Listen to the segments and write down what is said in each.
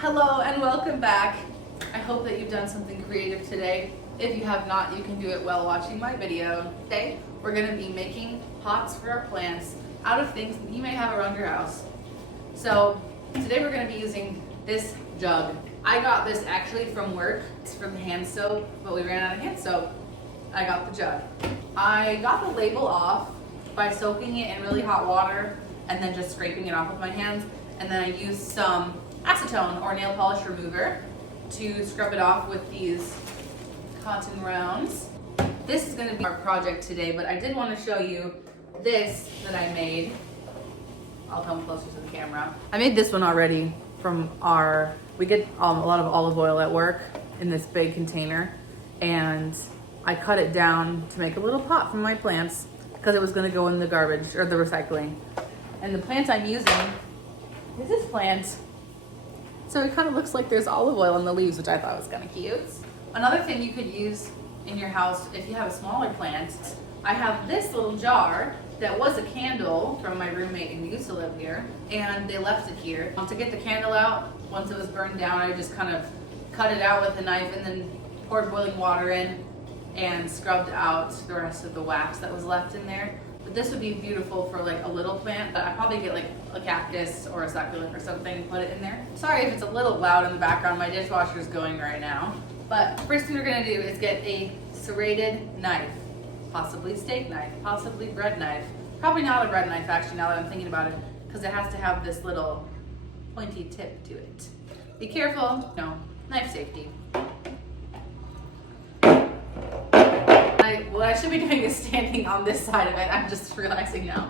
Hello and welcome back. I hope that you've done something creative today. If you have not, you can do it while watching my video. Today, we're gonna be making pots for our plants out of things that you may have around your house. So today we're gonna be using this jug. I got this actually from work. It's from hand soap, but we ran out of hand soap. I got the jug. I got the label off by soaking it in really hot water and then just scraping it off with my hands. And then I used some acetone or nail polish remover to scrub it off with these cotton rounds. This is going to be our project today, but I did want to show you this that I made. I'll come closer to the camera. I made this one already from we get a lot of olive oil at work in this big container, and I cut it down to make a little pot for my plants because it was going to go in the garbage or the recycling. And the plant I'm using is this plant. So it kind of looks like there's olive oil on the leaves, which I thought was kind of cute. Another thing you could use in your house if you have a smaller plant, I have this little jar that was a candle from my roommate who used to live here, and they left it here. To get the candle out, once it was burned down, I just kind of cut it out with a knife and then poured boiling water in and scrubbed out the rest of the wax that was left in there. But this would be beautiful for like a little plant, but I'd probably get like a cactus or a succulent or something and put it in there. Sorry if it's a little loud in the background, my dishwasher is going right now. But first thing we're gonna do is get a serrated knife, possibly steak knife, possibly bread knife. Probably not a bread knife actually, now that I'm thinking about it, because it has to have this little pointy tip to it. Be careful, knife safety. What I should be doing is standing on this side of it. I'm just realizing now.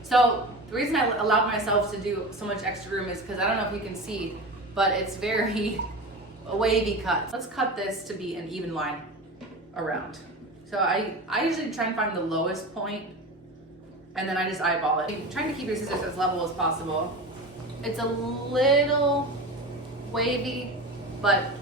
So the reason I allowed myself to do so much extra room is because I don't know if you can see, but it's very a wavy cut. Let's cut this to be an even line around. So I usually try and find the lowest point, and then I just eyeball it. You're trying to keep your scissors as level as possible. It's a little wavy, but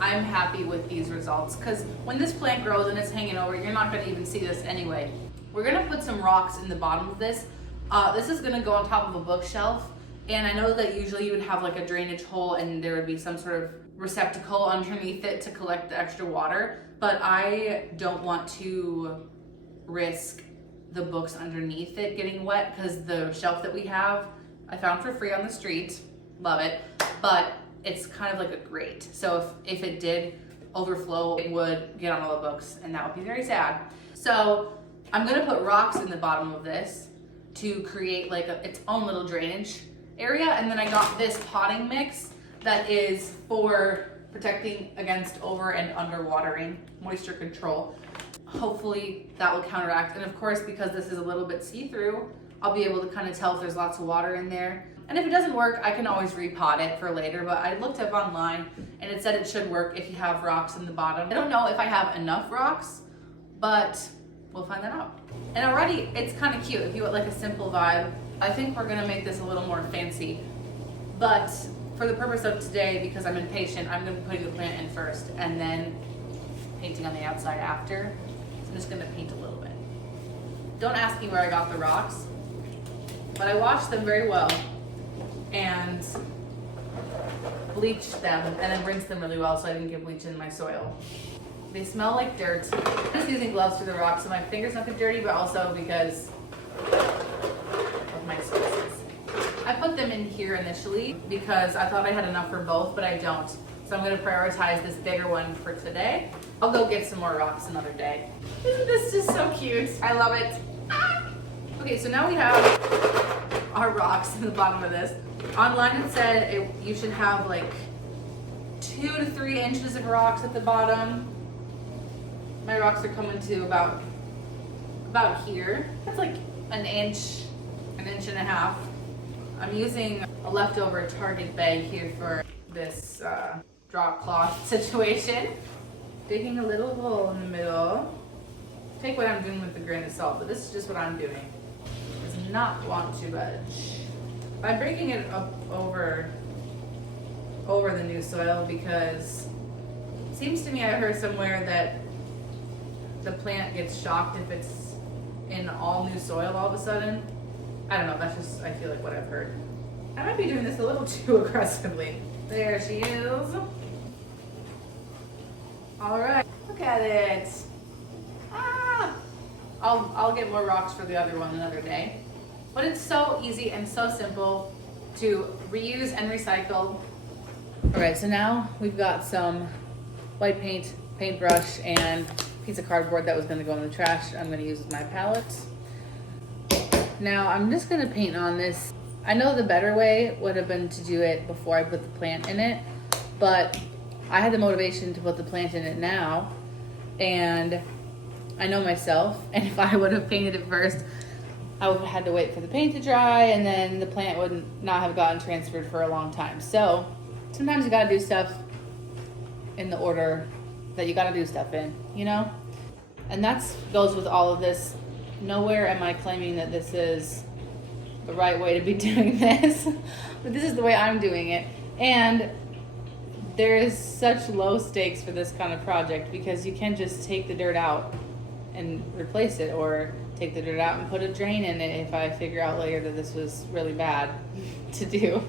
I'm happy with these results because when this plant grows and it's hanging over, you're not going to even see this anyway. We're going to put some rocks in the bottom of this. This is going to go on top of a bookshelf, and I know that usually you would have like a drainage hole and there would be some sort of receptacle underneath it to collect the extra water, but I don't want to risk the books underneath it getting wet because the shelf that we have I found for free on the street. Love it, but it's kind of like a grate. So if it did overflow, it would get on all the books, and that would be very sad. So I'm gonna put rocks in the bottom of this to create like its own little drainage area. And then I got this potting mix that is for protecting against over and under watering, moisture control. Hopefully that will counteract. And of course, because this is a little bit see-through, I'll be able to kind of tell if there's lots of water in there. And if it doesn't work, I can always repot it for later, but I looked up online and it said it should work if you have rocks in the bottom. I don't know if I have enough rocks, but we'll find that out. And already it's kind of cute if you want like a simple vibe. I think we're gonna make this a little more fancy, but for the purpose of today, because I'm impatient, I'm gonna be putting the plant in first and then painting on the outside after. So I'm just gonna paint a little bit. Don't ask me where I got the rocks, but I washed them very well and bleached them and then rinsed them really well so I didn't get bleach in my soil. They smell like dirt. I'm just using gloves for the rocks so my fingers don't get dirty, but also because of my spices. I put them in here initially because I thought I had enough for both, but I don't. So I'm gonna prioritize this bigger one for today. I'll go get some more rocks another day. Isn't this just so cute? I love it. Ah! Okay, so now we have our rocks in the bottom of this. Online it said you should have like 2 to 3 inches of rocks at the bottom. My rocks are coming to about here. That's like an inch and a half. I'm using a leftover Target bag here for this drop cloth situation. Digging a little hole in the middle. Take what I'm doing with a grain of salt, but this is just what I'm doing. Does not want to budge. I'm breaking it up over the new soil because it seems to me I heard somewhere that the plant gets shocked if it's in all new soil all of a sudden. I don't know, that's just, I feel like what I've heard. I might be doing this a little too aggressively. There she is. All right, look at it. Ah! I'll get more rocks for the other one another day. But it's so easy and so simple to reuse and recycle. All right, so now we've got some white paint, paintbrush, and piece of cardboard that was gonna go in the trash. I'm gonna use as my palette. Now I'm just gonna paint on this. I know the better way would have been to do it before I put the plant in it, but I had the motivation to put the plant in it now, and I know myself, and if I would have painted it first, I would have had to wait for the paint to dry, and then the plant would not have gotten transferred for a long time. So sometimes you gotta do stuff in the order that you gotta do stuff in, you know? And that goes with all of this. Nowhere am I claiming that this is the right way to be doing this, but this is the way I'm doing it. And there is such low stakes for this kind of project because you can just take the dirt out and replace it, or take the dirt out and put a drain in it if I figure out later that this was really bad to do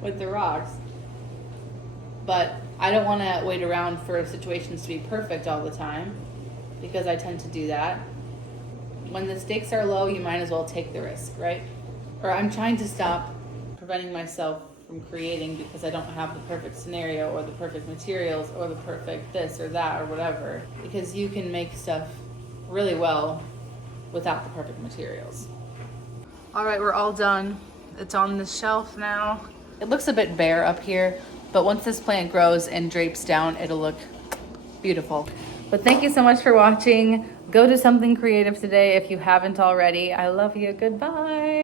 with the rocks. But I don't want to wait around for situations to be perfect all the time, because I tend to do that. When the stakes are low, you might as well take the risk, right? Or I'm trying to stop preventing myself from creating because I don't have the perfect scenario or the perfect materials or the perfect this or that or whatever. Because you can make stuff really well without the perfect materials. All right, we're all done. It's on the shelf now. It looks a bit bare up here, but once this plant grows and drapes down, it'll look beautiful. But thank you so much for watching. Go do something creative today if you haven't already. I love you. Goodbye.